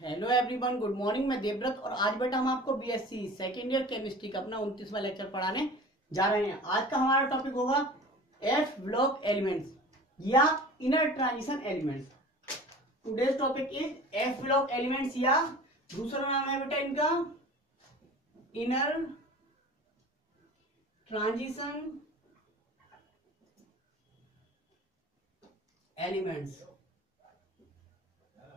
Hello everyone, good morning. मैं देवव्रत और आज बेटा हम आपको बीएससी सेकेंड ईयर केमिस्ट्री का अपना 29वां लेक्चर पढ़ाने जा रहे हैं। आज का हमारा टॉपिक होगा एफ ब्लॉक एलिमेंट्स या inner transition elements. Today's topic is F block elements या दूसरा नाम है बेटा इनका इनर ट्रांजिशन एलिमेंट्स।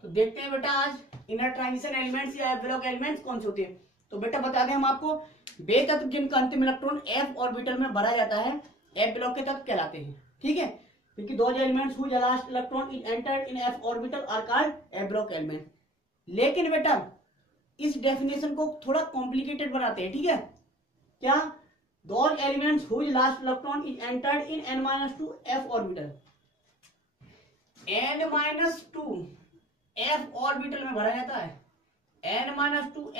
तो देखते हैं बेटा आज इनर ट्रांजिशन एलिमेंट्स या एफ ब्लॉक एलिमेंट्स कौन से होते हैं। तो बेटा बता दें हम आपको, वे तत्व जिनका अंतिम इलेक्ट्रॉन एफ ऑर्बिटल में भरा जाता है एफ ब्लॉक के तत्व कहलाते हैं। ठीक है, क्योंकि दो elements whose last electron is entered in f orbital are called f block element. लेकिन बेटा इस डेफिनेशन को थोड़ा कॉम्प्लिकेटेड बनाते हैं। ठीक है, क्या दो elements whose last electron is entered in n-2 f orbital, n-2 f orbital में भरा जाता है, n-2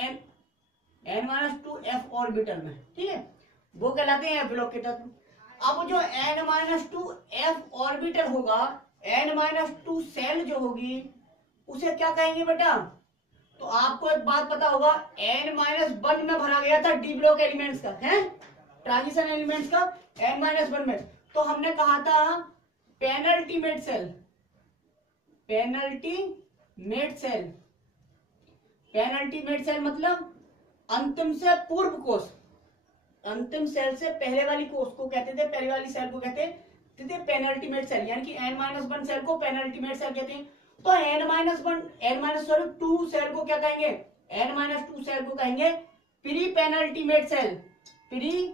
एफ ऑर्बिटल में। ठीक है, वो कहलाते हैं एफ ब्लॉक के तत्व। अब जो n-2 एफ ऑर्बिटल होगा, n-2 सेल जो होगी उसे क्या कहेंगे बेटा? तो आपको एक बात पता होगा, n-1 में भरा गया था डी ब्लॉक एलिमेंट्स का, है ट्रांजिशन एलिमेंट्स का n-1 में। तो हमने कहा था पेनल्टीमेट सेल, पेनल्टीमेट सेल मतलब अंतिम से पूर्व कोष, अंतिम सेल से पहले वाली कोष को कहते थे, पहले वाली सेल को कहते थे पेनल्टीमेट सेल, यानी कि n-1 सेल को पेनल्टीमेट सेल कहते हैं। तो n-2 सेल को क्या कहेंगे? n-2 सेल को कहेंगे pre penultimate shell, pre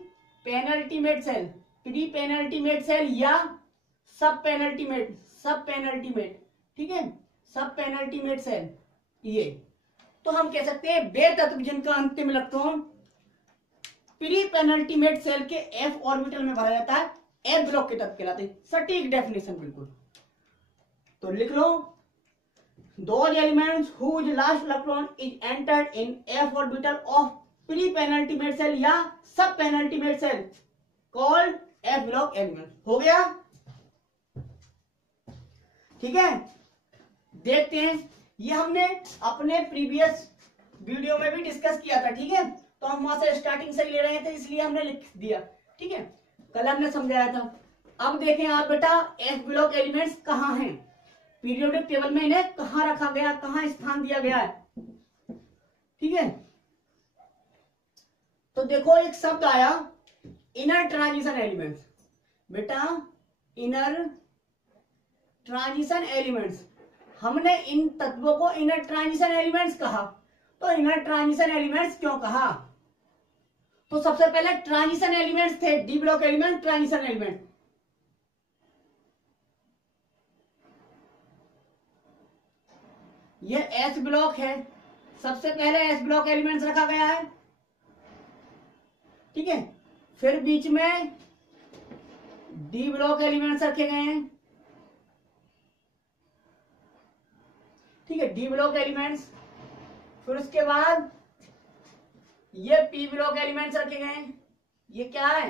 penultimate shell या सब पेनल्टीमेट। ठीक है, सब पेनल्टीमेट सेल। ये तो हम कह सकते हैं वे तत्व जिनका अंतिम इलेक्ट्रॉन प्री पेनल्टीमेट सेल के एफ ऑर्बिटल में भरा जाता है एफ ब्लॉक के तत्व कहलाते हैं। सटीक डेफिनेशन बिल्कुल। तो लिख लो, those elements whose last electron is entered in f orbital of pre-penultimate cell या सब penultimate cell called f block element। हो गया? ठीक है, देखते हैं। ये हमने अपने प्रीवियस वीडियो में भी डिस्कस किया था। ठीक है, तो हम वहां से स्टार्टिंग से ले रहे थे, इसलिए हमने लिख दिया। ठीक है, कल हमने समझाया था। अब देखें आप बेटा एफ ब्लॉक एलिमेंट्स कहाँ हैं, पीरियोडिक टेबल में इन्हें कहां रखा गया, कहां स्थान दिया गया है। ठीक है, तो देखो एक शब्द आया इनर ट्रांजिशन एलिमेंट्स। बेटा इनर ट्रांजिशन एलिमेंट्स, हमने इन तत्वों को इनर ट्रांजिशन एलिमेंट्स कहा। तो इनर ट्रांजिशन एलिमेंट्स क्यों कहा? तो सबसे पहले ट्रांजिशन एलिमेंट्स थे, D block element, transition element. ये एस ब्लॉक है, सबसे पहले एस ब्लॉक एलिमेंट्स रखा गया है। ठीक है, फिर बीच में डी ब्लॉक एलिमेंट्स रखे गए हैं। ठीक है, डी ब्लॉक एलिमेंट्स, फिर उसके बाद ये पी ब्लॉक एलिमेंट्स रखे गए हैं। ये क्या है?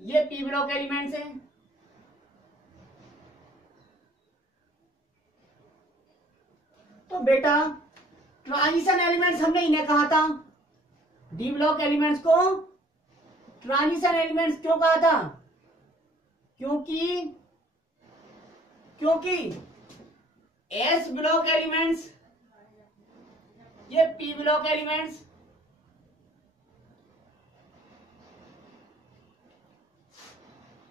ये पी ब्लॉक एलिमेंट्स हैं। तो बेटा ट्रांजिशन एलिमेंट्स हमने इन्हें कहा था, डी ब्लॉक एलिमेंट्स को ट्रांजिशन एलिमेंट्स क्यों कहा था? क्योंकि एस ब्लॉक एलिमेंट्स, ये पी ब्लॉक एलिमेंट्स,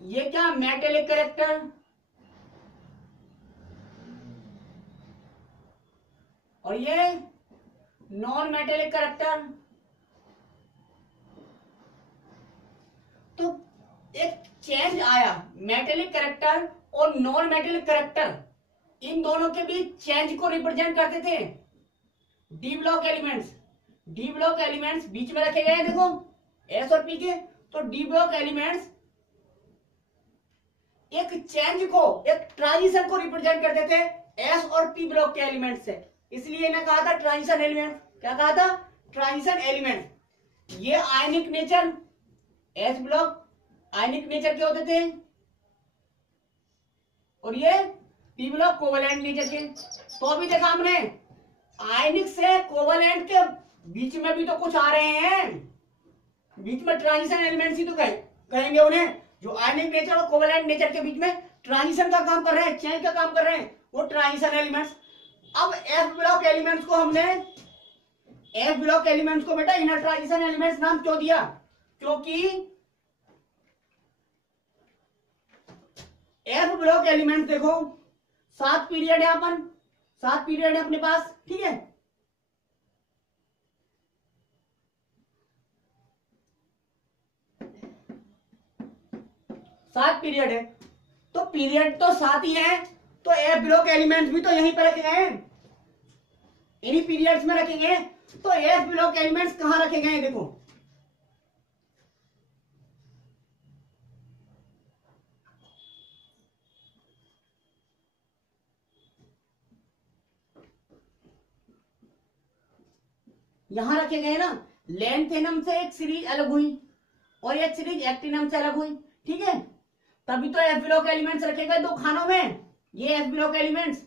ये क्या मेटेलिक कैरेक्टर, और ये नॉन मेटेलिक कैरेक्टर। तो एक चेंज आया, मेटेलिक कैरेक्टर और नॉन मेटेलिक कैरेक्टर, इन दोनों के बीच चेंज को रिप्रेजेंट करते थे D block elements. D block elements बीच में रखे गए हैं, देखो एस और पी के। तो डी ब्लॉक एलिमेंट्स एक चेंज को, एक ट्रांजिशन को रिप्रेजेंट करते थे एस और पी ब्लॉक के एलिमेंट से, इसलिए इन्हें कहा था ट्रांजिशन एलिमेंट। क्या कहा था? Transition element. ये आयनिक नेचर, एस ब्लॉक आयनिक नेचर के होते थे, और ये पी ब्लॉक कोवैलेंट नेचर के। तो अभी देखा हमने आयनिक से कोवलेंट के बीच में भी तो कुछ आ रहे हैं, बीच में ट्रांजिशन एलिमेंट्स ही तो कहेंगे उन्हें, जो आयनिक नेचर और कोवलेंट नेचर के बीच में ट्रांजिशन का काम कर रहे हैं, चेंज का काम कर रहे हैं, वो ट्रांजिशन एलिमेंट्स। अब एफ ब्लॉक एलिमेंट्स को हमने, एफ ब्लॉक एलिमेंट्स को बेटा इनर ट्रांजिशन एलिमेंट्स नाम क्यों दिया? क्योंकि एफ ब्लॉक एलिमेंट्स देखो 7 पीरियड है, 7 पीरियड है अपने पास, ठीक है। सात पीरियड है, तो पीरियड तो 7 ही है, तो एफ ब्लॉक एलिमेंट्स भी तो यहीं पर रखे गए हैं, इन्हीं पीरियड्स में रखेंगे। तो एफ ब्लॉक एलिमेंट्स कहां रखे गए हैं? देखो यहां रखे गए ना, लेंथेनम से एक सीरीज अलग हुई और एक सीरीज एक्टिनम से अलग हुई, ठीक है। तभी तो एफ ब्लॉक एलिमेंट्स रखे गए 2 खानों में, ये F block elements,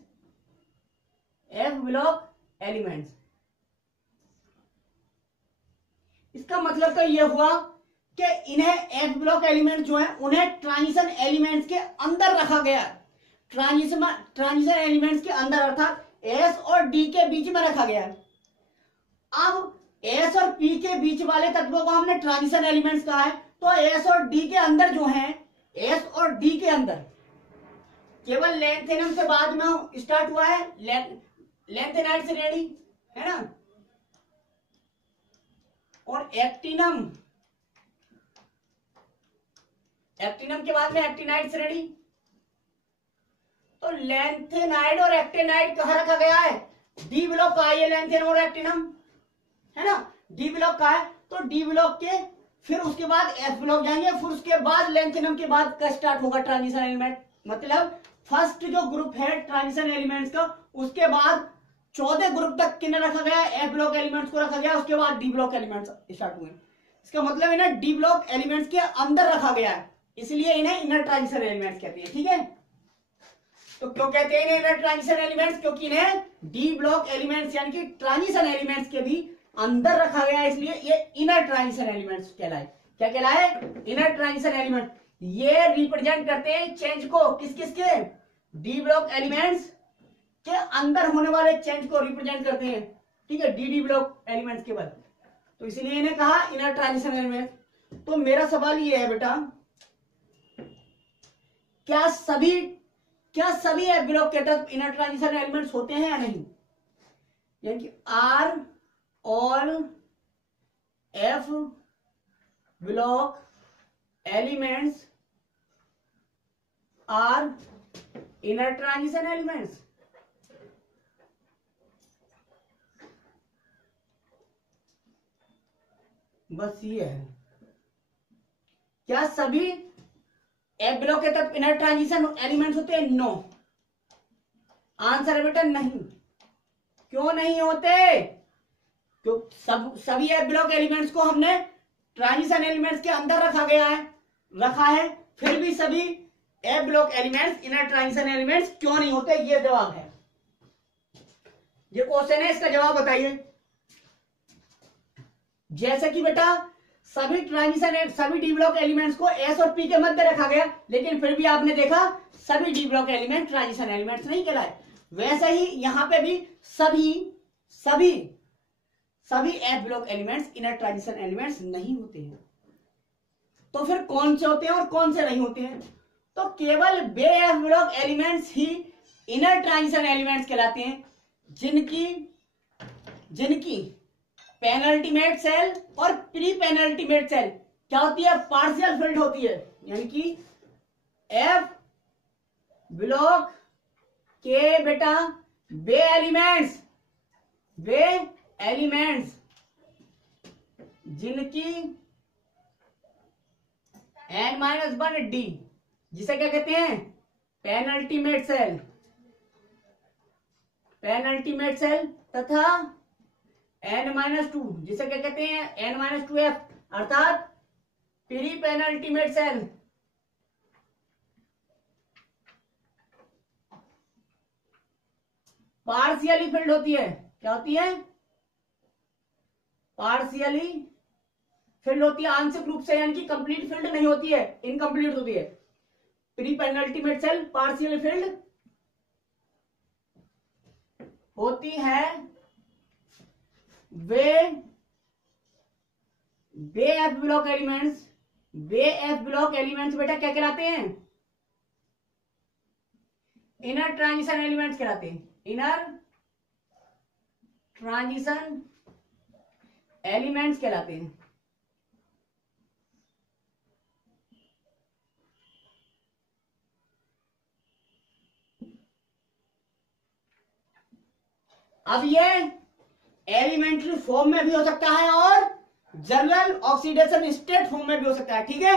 F block elements. इसका मतलब तो यह हुआ कि इन्हें एफ ब्लॉक एलिमेंट जो है उन्हें ट्रांजिशन एलिमेंट्स के अंदर रखा गया, ट्रांजिशन एलिमेंट्स के अंदर अर्थात एस और डी के बीच में रखा गया है। अब एस और पी के बीच वाले तत्वों को हमने ट्रांजिशन एलिमेंट्स कहा है, तो एस और डी के अंदर जो है, एस और डी के अंदर केवल लेंथेनम से बाद में स्टार्ट हुआ है, लेंथेनाइड श्रेणी है ना, और एक्टिनम के बाद में एक्टिनाइड श्रेणी। तो लेंथेनाइड और एक्टिनाइड कहां रखा गया है? डी ब्लॉक का है, लेंथेन और एक्टिनम है ना, डी ब्लॉक का है, तो डी ब्लॉक के फिर उसके बाद एफ ब्लॉक जाएंगे, फिर उसके बाद लेंथेनम के बाद का स्टार्ट होगा ट्रांजिशन एलिमेंट। मतलब फर्स्ट जो ग्रुप है ट्रांजिशन एलिमेंट्स का, उसके बाद 14 ग्रुप तक किन्हें रखा गया? एफ ब्लॉक एलिमेंट्स को रखा गया, उसके बाद डी ब्लॉक एलिमेंट्स स्टार्ट हुए। इसका मतलब इन्हें डी ब्लॉक एलिमेंट्स के अंदर रखा गया है, इसलिए इन्हें इनर ट्रांजिशन एलिमेंट्स कहते हैं, ठीक है। तो क्यों कहते हैं इन्हें इनर ट्रांजिशन एलिमेंट्स? क्योंकि इन्हें डी ब्लॉक एलिमेंट्स यानी कि ट्रांजिशन एलिमेंट्स के भी अंदर रखा गया है, इसलिए ये इनर ट्रांजिशन एलिमेंट्स कहलाए। क्या कहलाए? Inner transition element. ये रिप्रेजेंट करते हैं चेंज को, किस किस के? डी ब्लॉक एलिमेंट्स के अंदर होने वाले चेंज को रिप्रेजेंट करते हैं, ठीक है, डी ब्लॉक एलिमेंट्स केवल। तो इसीलिए इन्हें कहा इनर ट्रांजिशन एलिमेंट। तो मेरा सवाल ये है बेटा, क्या सभी एफ ब्लॉक के तहत इनर ट्रांजिशन एलिमेंट्स होते हैं या नहीं? यानी कि आर और f block elements are inner transition elements. बस ये है। क्या सभी एफ ब्लॉक के तत्व इनर ट्रांजिशन एलिमेंट्स होते हैं? नो। आंसर है बेटा नहीं। क्यों नहीं होते? क्यों? सभी एफ ब्लॉक एलिमेंट्स को हमने ट्रांजिशन एलिमेंट्स के अंदर रखा है, फिर भी सभी F block elements inner transition elements क्यों नहीं होते? ये जवाब है, ये क्वेश्चन है, इसका जवाब बताइए। जैसे कि बेटा सभी डी ब्लॉक एलिमेंट्स को एस और पी के मध्य रखा गया, लेकिन फिर भी आपने देखा सभी D block element transition elements नहीं कहलाए। वैसे ही यहां पे भी सभी F block elements inner transition elements नहीं होते हैं। तो फिर कौन से होते हैं और कौन से नहीं होते हैं? तो केवल वे एफ ब्लॉक एलिमेंट्स ही इनर ट्रांजिशन एलिमेंट्स कहलाते हैं जिनकी पेनल्टीमेट सेल और प्री पेनल्टीमेट सेल क्या होती है? पार्शियल फिल्ड होती है। यानी कि एफ ब्लॉक के बेटा वे एलिमेंट्स जिनकी n-1 डी, जिसे क्या कहते हैं? पेनल्टीमेट सेल तथा n-2, जिसे क्या कहते हैं? n-2f, अर्थात pre penultimate shell. Partially field होती है, क्या होती है? पार्शियली फिल्ड होती है, आंशिक रूप से, यानी कि कंप्लीट फिल्ड नहीं होती है, इनकम्प्लीट होती है। Pre penultimate shell partially field होती है। वे एफ ब्लॉक एलिमेंट्स, वे एफ ब्लॉक एलिमेंट्स बेटा क्या कहलाते हैं? इनर ट्रांजिशन एलिमेंट्स कहलाते हैं। इनर ट्रांजिशन एलिमेंट्स कहलाते हैं। अब ये एलिमेंट्री फॉर्म में भी हो सकता है और जनरल ऑक्सीडेशन स्टेट फॉर्म में भी हो सकता है, ठीक है।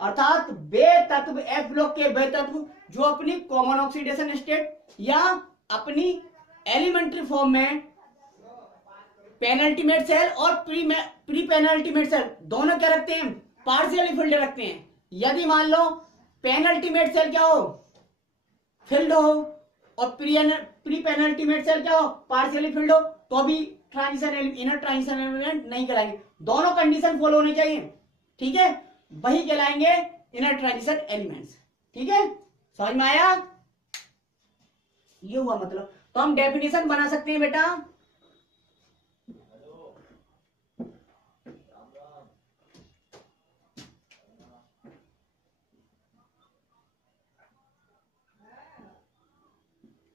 अर्थात बे तत्व एफ ब्लॉक के बे तत्व जो अपनी कॉमन ऑक्सीडेशन स्टेट या अपनी एलिमेंट्री फॉर्म में पेनल्टीमेट सेल और प्री पेनल्टीमेट सेल दोनों क्या रखते हैं? पार्शियली फिल्ड रखते हैं। यदि मान लो पेनल्टीमेट सेल क्या हो? फिल्ड हो, और प्री पेनल्टीमेट सेल क्या हो? पार्शियली फिल्ड हो, तो अभी ट्रांजिशन इनर ट्रांजिशन एलिमेंट नहीं कहलाएंगे। दोनों कंडीशन फॉलो होनी चाहिए, ठीक है, वही कहलाएंगे इनर ट्रांजिशन एलिमेंट्स, ठीक है। समझ में आया? ये हुआ मतलब। तो हम डेफिनेशन बना सकते हैं बेटा,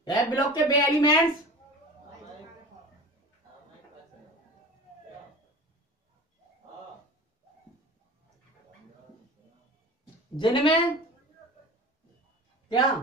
एफ ब्लॉक के बे एलिमेंट्स जिनमें क्या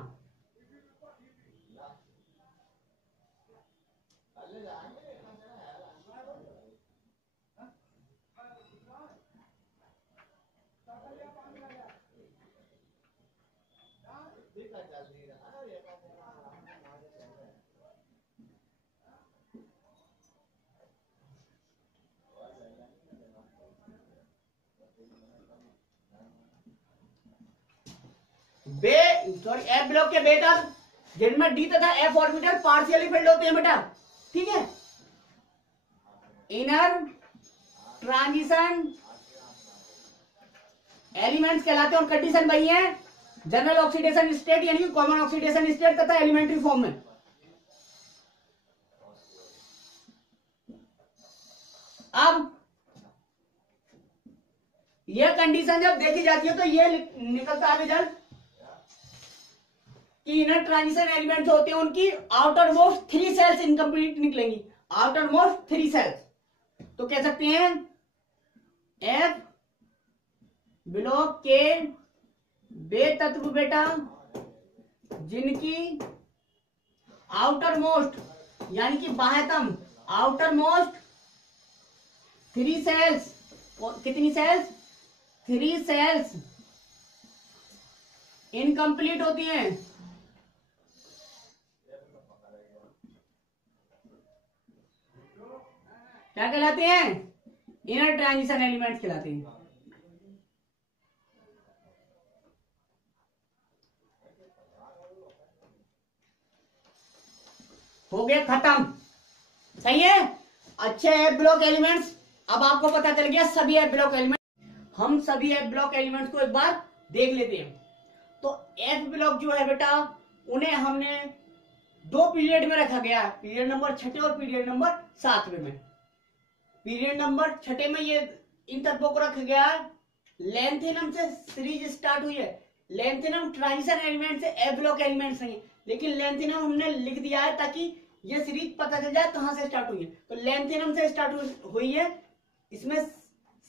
बे सॉरी एफ ब्लॉक के बे तत्व जिनमें डी तथा एफ ऑर्बिटल पार्शियली फिल्ड होते हैं बेटा, ठीक है। इनर ट्रांजिशन एलिमेंट्स कहलाते हैं और कंडीशन वही है, जनरल ऑक्सीडेशन स्टेट यानी कॉमन ऑक्सीडेशन स्टेट तथा एलिमेंट्री फॉर्म में। अब यह कंडीशन जब देखी जाती है तो यह निकलता है रिजल्ट कि इनर ट्रांजिशन एलिमेंट्स होते हैं उनकी आउटर मोस्ट 3 सेल्स इनकम्प्लीट निकलेंगी। आउटर मोस्ट 3 सेल्स तो कह सकते हैं एफ ब्लॉक के बे तत्व बेटा जिनकी आउटर मोस्ट यानी कि बाह्यतम आउटर मोस्ट 3 सेल्स, कितनी सेल्स? 3 सेल्स इनकम्प्लीट होती हैं। क्या कहलाते हैं? इनर ट्रांजिशन एलिमेंट्स कहलाते हैं। हो गया खत्म, सही है। अच्छे एफ ब्लॉक एलिमेंट्स, अब आपको पता चल गया सभी एफ ब्लॉक एलिमेंट। हम सभी एफ ब्लॉक एलिमेंट्स को एक बार देख लेते हैं। तो एफ ब्लॉक जो है बेटा उन्हें हमने 2 पीरियड में रखा गया, पीरियड नंबर 6 और पीरियड नंबर 7 में। पीरियड नंबर 6 में ये इन तत्वों को रखा गया, लेंथेनम से सीरीज स्टार्ट हुई है। लेंथेनम ट्रांजिशन एलिमेंट से एफ ब्लॉक एलिमेंट्स नहीं है, लेकिन लेंथेनम हमने लिख दिया है ताकि ये सीरीज पता चल जाए कहां से स्टार्ट हुई है। तो लेंथेनम से स्टार्ट हुई है, इसमें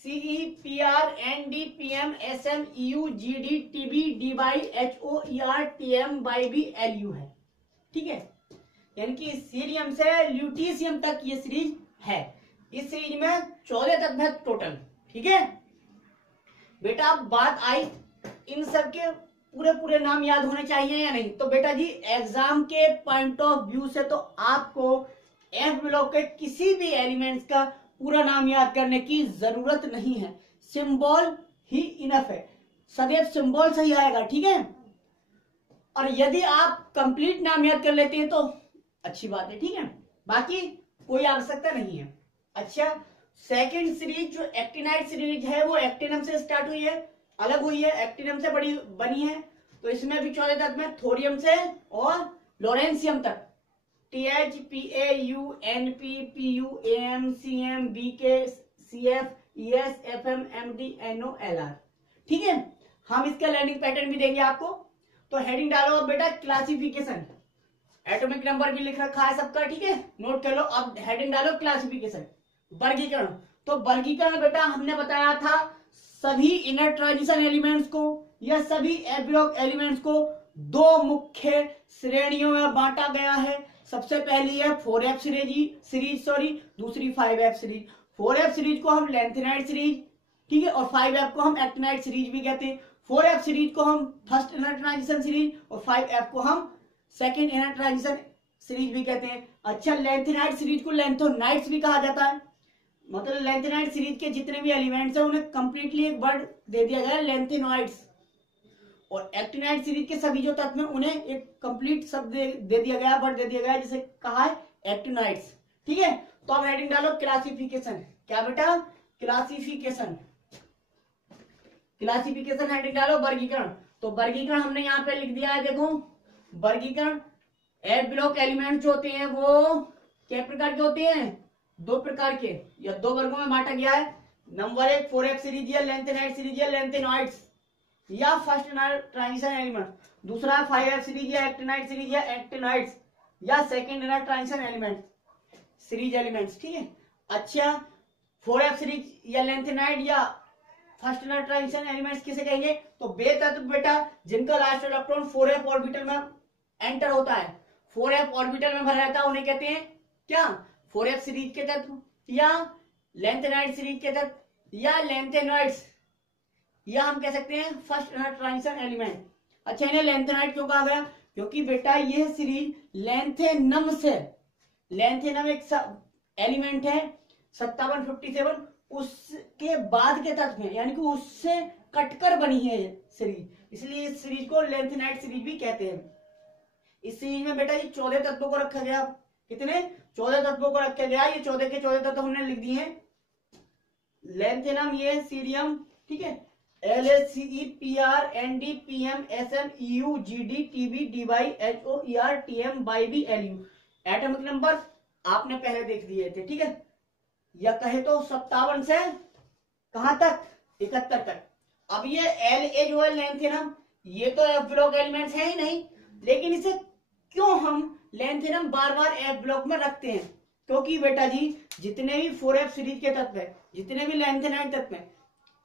CE PR ND PM SM EU GD TB DY HO ER TM YB LU है, ठीक है। यानी कि सीरियम से ल्यूटीशियम तक ये सीरीज है। इस सीरीज में 14 तत्व है टोटल, ठीक है बेटा। अब बात आई इन सब के पूरे नाम याद होने चाहिए या नहीं। तो बेटा जी एग्जाम के पॉइंट ऑफ व्यू से तो आपको एफ ब्लॉक के किसी भी एलिमेंट्स का पूरा नाम याद करने की जरूरत नहीं है, सिंबल ही इनफ है। सदैव सिंबल सही आएगा, ठीक है। और यदि आप कंप्लीट नाम याद कर लेते हैं तो अच्छी बात है, ठीक है। बाकी कोई आवश्यकता नहीं है। अच्छा, सेकंड सीरीज जो एक्टिनाइट सीरीज है वो एक्टिनम से स्टार्ट हुई है, अलग हुई है, एक्टिनम से बड़ी बनी है। तो इसमें भी 14 तत्व में थोरियम से और लोरेंसियम तक, TH PAU NP PU AM CM BK CF ES FM MD NO LR। ठीक है, हम इसका लर्निंग पैटर्न भी देंगे आपको। तो हेडिंग डालो अब बेटा क्लासिफिकेशन, एटॉमिक नंबर भी लिख रखा है सबका, ठीक है, नोट कर लो। अब हेडिंग डालो क्लासिफिकेशन, वर्गीकरण। तो वर्गीकरण बेटा हमने बताया था सभी इनर ट्रांजिशन एलिमेंट्स को या सभी एफ ब्लॉक एलिमेंट्स को दो मुख्य श्रेणियों में बांटा गया है। सबसे पहली है 4F सीरीज, दूसरी 5F सीरीज। 4F सीरीज को हम लेंथेनाइट सीरीज, ठीक है, और 5F को हम एक्टिनाइट सीरीज भी कहते हैं। 4F सीरीज को हम फर्स्ट इनर ट्रांजिशन सीरीज और 5F को हम सेकेंड इनर ट्रांजिशन सीरीज भी कहते हैं। अच्छा, लेंथेनाइट सीरीज को लेंथोनाइट्स भी कहा जाता है। मतलब लेंथेनाइट सीरीज के जितने भी एलिमेंट्स हैं उन्हें कंप्लीटली एक वर्ड दे दिया गया है लेंथेनॉइड्स, और एक्टिनाइट सीरीज के सभी जो तत्व हैं उन्हें एक कंप्लीट शब्द दे दिया गया, वर्ड दे दिया गया है, जिसे कहा है एक्टिनाइड्स। ठीक है, तो अब हेडिंग डालो क्लासिफिकेशन। क्या बेटा? क्लासिफिकेशन। क्लासिफिकेशन हेडिंग डालो वर्गीकरण। तो वर्गीकरण हमने यहाँ पे लिख दिया है, देखो वर्गीकरण एफ ब्लॉक एलिमेंट जो होते हैं वो क्या प्रकार के होते हैं? दो प्रकार के, या दो वर्गों में बांटा गया है। नंबर 1 4F सीरीज या लेंथेनाइट सीरीज या लेंथेनॉइड्स या फर्स्ट इनर ट्रांजिशन एलिमेंट। दूसरा 5F सीरीज या एक्टिनाइट सीरीज या एक्टिनॉइड्स या second inner transition element series elements. ठीक है, अच्छा 4F सीरीज या लेंथेनाइट या फर्स्ट इनर ट्रांजिशन एलिमेंट्स किसे कहेंगे? तो वे तत्व बेटा जिनका लास्ट इलेक्ट्रॉन 4F ऑर्बिटल में एंटर होता है, 4F ऑर्बिटल में भरा रहता है, उन्हें कहते हैं क्या? 4F सीरीज के तत्व या लेंथेनाइट सीरीज के तत्व या लेंथेनॉइड्स, या हम कह सकते हैं फर्स्ट इनर ट्रांजिशन एलिमेंट। अच्छा, इन्हें लेंथेनाइट क्यों कहा गया? क्योंकि बेटा यह सीरीज लेंथेनम से, लेंथेनम एक एलिमेंट है 5757, उसके बाद के तत्व हैं, यानी कि उससे कटकर बनी है सीरीज, इसलिए इस सीरीज को लेंथेनाइट सीरीज भी कहते हैं। इस सीरीज में बेटा ये 14 तत्वों को रखा गया। कितने? 14 तत्वों को रखा गया। ये 14 के 14 तत्व हमने लिख दिए हैं। लेंथेनम, ये सीरियम, ठीक है, LACEPR ND PM SM EU GD TB DY HOER TM YB LU। Atomic number आपने पहले देख दिए थे, ठीक है, या कहे तो 57 से कहां तक? 71 तक। अब ये LA जो है लेंथेनम, ये तो एफ ब्लॉक एलिमेंट्स है ही नहीं, लेकिन इसे क्यों हम लेंथेनम बार बार एफ ब्लॉक में रखते हैं? क्योंकि बेटा जी जितने भी 4F सीरीज के तत्व है, जितने भी लेंथेनाइट तत्व है,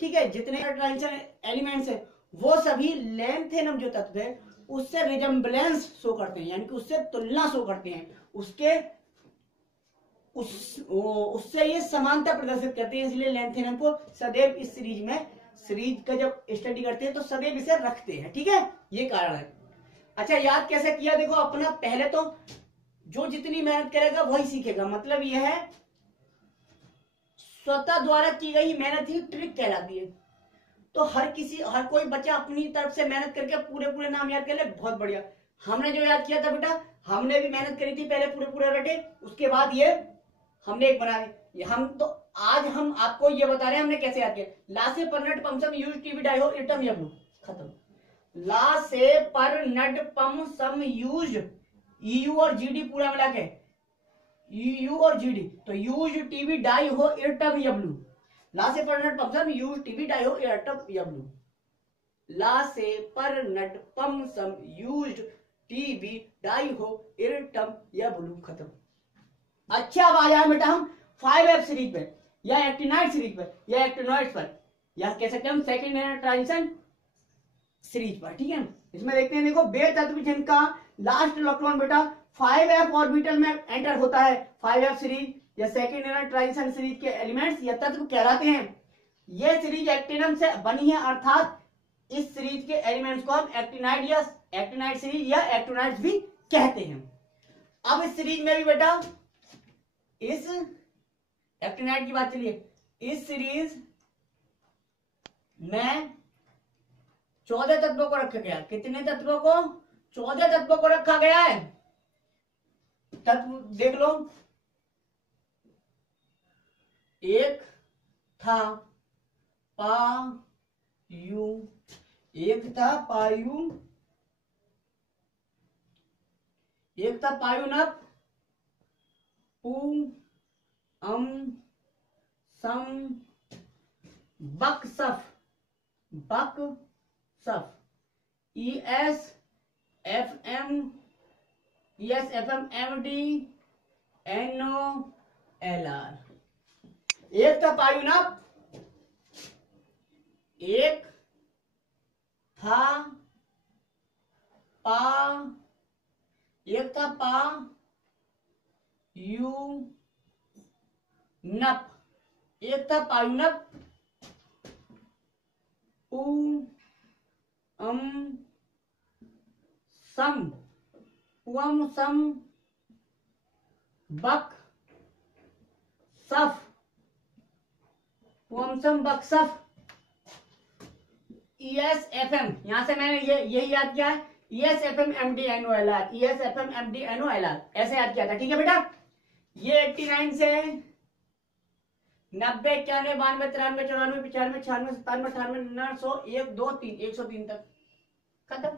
ठीक है, जितने ट्रांजिशन एलिमेंट्स है, वो सभी लेंथेनम जो तत्व है उससे रिजेम्बलेंस शो करते हैं, यानी कि उससे तुलना शो करते हैं, उससे ये समानता प्रदर्शित करते हैं। इसलिए लेंथेनम को सदैव इस सीरीज में, सीरीज का जब स्टडी करते हैं तो सदैव इसे रखते हैं। ठीक है, ये कारण है। अच्छा, याद कैसे किया? देखो अपना पहले तो जो जितनी मेहनत करेगा वही सीखेगा, मतलब यह है स्वतः द्वारा की गई मेहनत ही ट्रिक कहलाती है। तो हर कोई बच्चा अपनी तरफ से मेहनत करके पूरे नाम याद कर ले, बहुत बढ़िया। हमने जो याद किया था बेटा, हमने भी मेहनत करी थी, पहले पूरे रटे, उसके बाद ये हमने एक बना दी। हम तो आज हम आपको ये बता रहे हैं हमने कैसे याद किया। ला से पर नट पम सम यूज टीवी डाई हो इटम यम, खत्म। ला से पर नट पम सम यूज, EU और GD पूरा मिला के, EU और GD, तो यूज टीवी डाई हो इटम यब्लू। ला से पर नट पम सम यूज टीवी डाई हो इटम यब्लू। ला से पर नट पम सम यूज टीवी डाई हो इटम यब्लू, खत्म। अच्छा, अब आ जाए बेटा हम 5F सीरीज पे या एक्टिनाइट सीरीज पर या एक्टिनॉइड्स पर, या कह सकते हैं हम सेकंड इनर ट्रांजिशन सीरीज पर। ठीक है, इसमें देखते हैं, देखो वे तत्व जिनका लास्ट इलेक्ट्रॉन बेटा 5F ऑर्बिटल में एंटर होता है, 5F सीरीज या सेकंड इनर ट्रांजिशन सीरीज के एलिमेंट्स या तत्व कहलाते हैं। यह सीरीज एक्टिनम से बनी है, अर्थात इस सीरीज के एलिमेंट्स को हम एक्टिनाइट या एक्टिनाइट सीरीज या एक्टिनॉइड्स भी कहते हैं। अब इस सीरीज में भी बेटा, इस एक्टिनाइट की बात चलिए, इस सीरीज में 14 तत्वों को रखा गया। कितने तत्वों को? 14 तत्वों को रखा गया है। तत्व देख लो, एक था पायु, एक था पायु, एक था पायु नप पू अम सम बक सफ, बक सफ, E S F M M D N O L R. एक था पायु नप, एक था पा, एक था पा यू नप, एक था पायुनप पू अम सम, पुअम सम बक सफ, पुअम सम बक सफ, ESFM। यहां से मैंने यही याद किया है, ESFM MDNOLR, ESFM MDNOLR ऐसे याद किया था। ठीक है बेटा, ये 89 से 90, 91, 92, 93, 94, 95, 96, 97, 98, 99, 100, 1, 2, 3, 103 तक खत्म।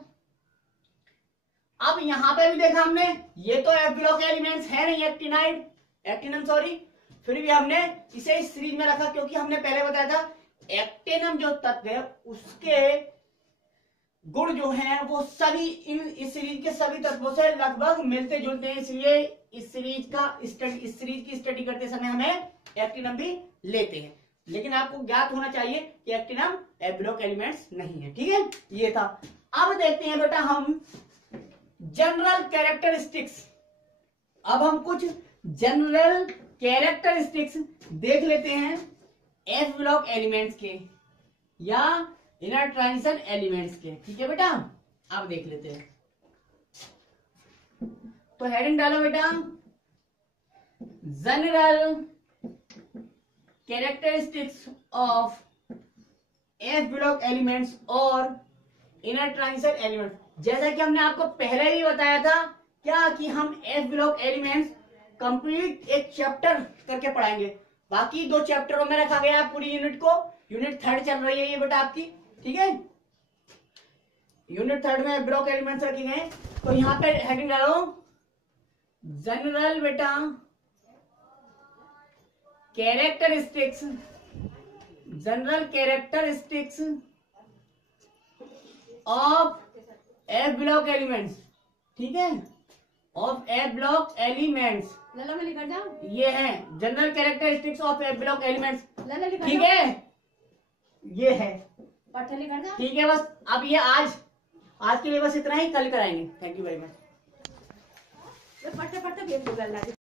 अब यहां पे भी देखा हमने, ये तो F ब्लॉक एलिमेंट्स है नहीं, 89 सॉरी, फिर भी हमने इसे इस सीरीज में रखा क्योंकि हमने पहले बताया था एक्टिनम जो तत्व है उसके गुण जो हैं वो सभी इस सीरीज के सभी तत्वों से लगभग मिलते जुलते हैं, इसलिए इस सीरीज की स्टडी करते समय हमें एक्टिनम भी लेते हैं। लेकिन आपको ज्ञात होना चाहिए कि एक्टिनम एफ ब्लॉक एलिमेंट्स नहीं है। ठीक है, ये था। अब देखते हैं बेटा हम जनरल कैरेक्टरिस्टिक्स। अब हम कुछ जनरल कैरेक्टरिस्टिक्स देख लेते हैं एफ ब्लॉक एलिमेंट्स के या इनर ट्रांजिशन एलिमेंट्स के। ठीक है बेटा, अब देख लेते हैं। तो हेडिंग डालो बेटा, general characteristics of F block elements और इनर ट्रांजिशन एलिमेंट्स। जैसा कि हमने आपको पहले ही बताया था क्या कि हम एफ ब्लॉक एलिमेंट्स कंप्लीट एक चैप्टर करके पढ़ाएंगे। बाकी 2 चैप्टरों में रखा गया है पूरी यूनिट को। यूनिट 3 चल रही है ये बेटा आपकी। ठीक है, यूनिट 3 में ब्लॉक एलिमेंट्स रखे गए। तो यहां पे हेडिंग डालो जनरल बेटा characteristics, general characteristics of F block elements. ठीक है, ऑफ एफ ब्लॉक एलिमेंट्स लला में लिखा जाओ, ये है general characteristics of F block elements. लला लिखा ठीक जाओ, है, ये है। पढ़ लिखा जाओ। ठीक है, बस अब ये आज के लिए बस इतना ही, कल कराएंगे। Thank you very much. पढ़ते पढ़ते